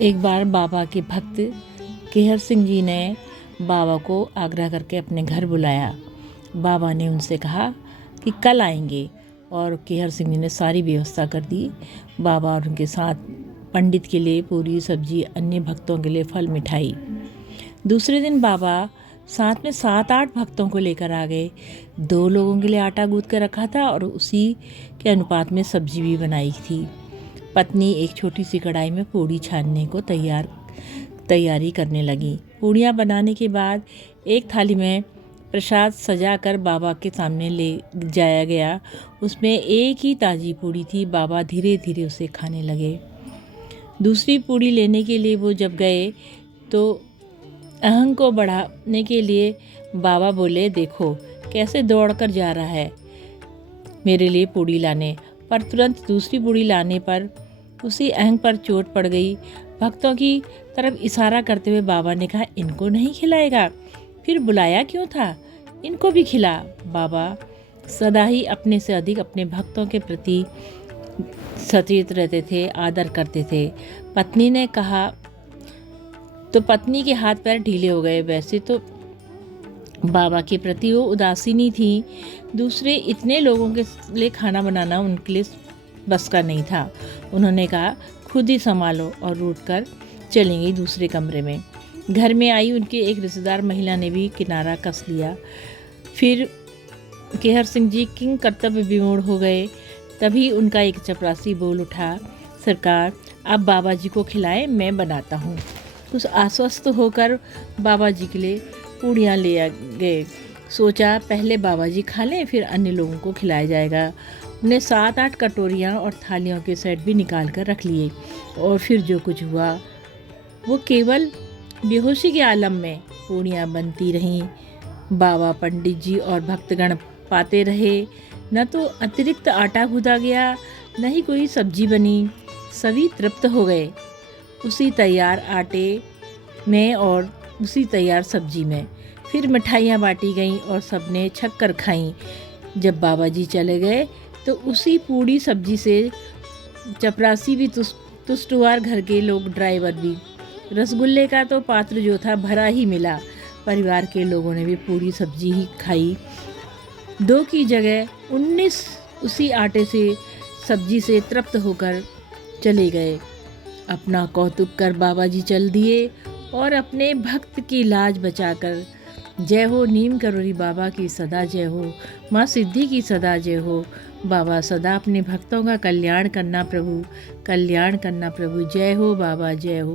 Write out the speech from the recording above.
एक बार बाबा के भक्त केहर सिंह जी ने बाबा को आग्रह करके अपने घर बुलाया। बाबा ने उनसे कहा कि कल आएंगे और केहर सिंह जी ने सारी व्यवस्था कर दी। बाबा और उनके साथ पंडित के लिए पूरी सब्जी, अन्य भक्तों के लिए फल मिठाई। दूसरे दिन बाबा साथ में 7-8 भक्तों को लेकर आ गए। 2 लोगों के लिए आटा गूँथ कर रखा था और उसी के अनुपात में सब्जी भी बनाई थी। पत्नी एक छोटी सी कढ़ाई में पूड़ी छानने को तैयारी करने लगी। पूड़ियाँ बनाने के बाद एक थाली में प्रसाद सजा कर बाबा के सामने ले जाया गया। उसमें एक ही ताज़ी पूड़ी थी। बाबा धीरे धीरे उसे खाने लगे। दूसरी पूड़ी लेने के लिए वो जब गए तो अहंग को बढ़ाने के लिए बाबा बोले, देखो कैसे दौड़कर जा रहा है मेरे लिए पूड़ी लाने। पर तुरंत दूसरी पूड़ी लाने पर उसी अहंग पर चोट पड़ गई। भक्तों की तरफ इशारा करते हुए बाबा ने कहा, इनको नहीं खिलाएगा, फिर बुलाया क्यों था, इनको भी खिला। बाबा सदा ही अपने से अधिक अपने भक्तों के प्रति सचेत रहते थे, आदर करते थे। पत्नी ने कहा तो पत्नी के हाथ पैर ढीले हो गए। वैसे तो बाबा के प्रति वो उदासीनी थी। दूसरे इतने लोगों के लिए खाना बनाना उनके लिए बस का नहीं था। उन्होंने कहा, खुद ही संभालो, और रूठकर चली गई दूसरे कमरे में। घर में आई उनके एक रिश्तेदार महिला ने भी किनारा कस लिया। फिर केहर सिंह जी किंग कर्तव्य विमूढ़ हो गए। तभी उनका एक चपरासी बोल उठा, सरकार आप बाबा जी को खिलाएं, मैं बनाता हूँ। कुछ आश्वस्त होकर बाबा जी के लिए पूड़ियाँ ले गए। सोचा पहले बाबा जी खा लें, फिर अन्य लोगों को खिलाया जाएगा। उन्हें 7-8 कटोरियाँ और थालियों के सेट भी निकाल कर रख लिए। और फिर जो कुछ हुआ वो केवल बेहोशी के आलम में पूड़ियाँ बनती रहीं। बाबा, पंडित जी और भक्तगण पाते रहे। न तो अतिरिक्त आटा गूँथा गया, न ही कोई सब्जी बनी। सभी तृप्त हो गए उसी तैयार आटे में और उसी तैयार सब्जी में। फिर मिठाइयाँ बांटी गईं और सबने छक कर खाईं। जब बाबा जी चले गए तो उसी पूड़ी सब्जी से चपरासी भी तुष्ट हुआ, घर के लोग, ड्राइवर भी। रसगुल्ले का तो पात्र जो था भरा ही मिला। परिवार के लोगों ने भी पूड़ी सब्जी ही खाई। 2 की जगह 19 उसी आटे से सब्जी से तृप्त होकर चले गए। अपना कौतुक कर बाबा जी चल दिए और अपने भक्त की लाज बचाकर। जय हो नीम करोड़ी बाबा की सदा जय हो, माँ सिद्धि की सदा जय हो। बाबा सदा अपने भक्तों का कल्याण करना प्रभु, कल्याण करना प्रभु। जय हो बाबा, जय हो।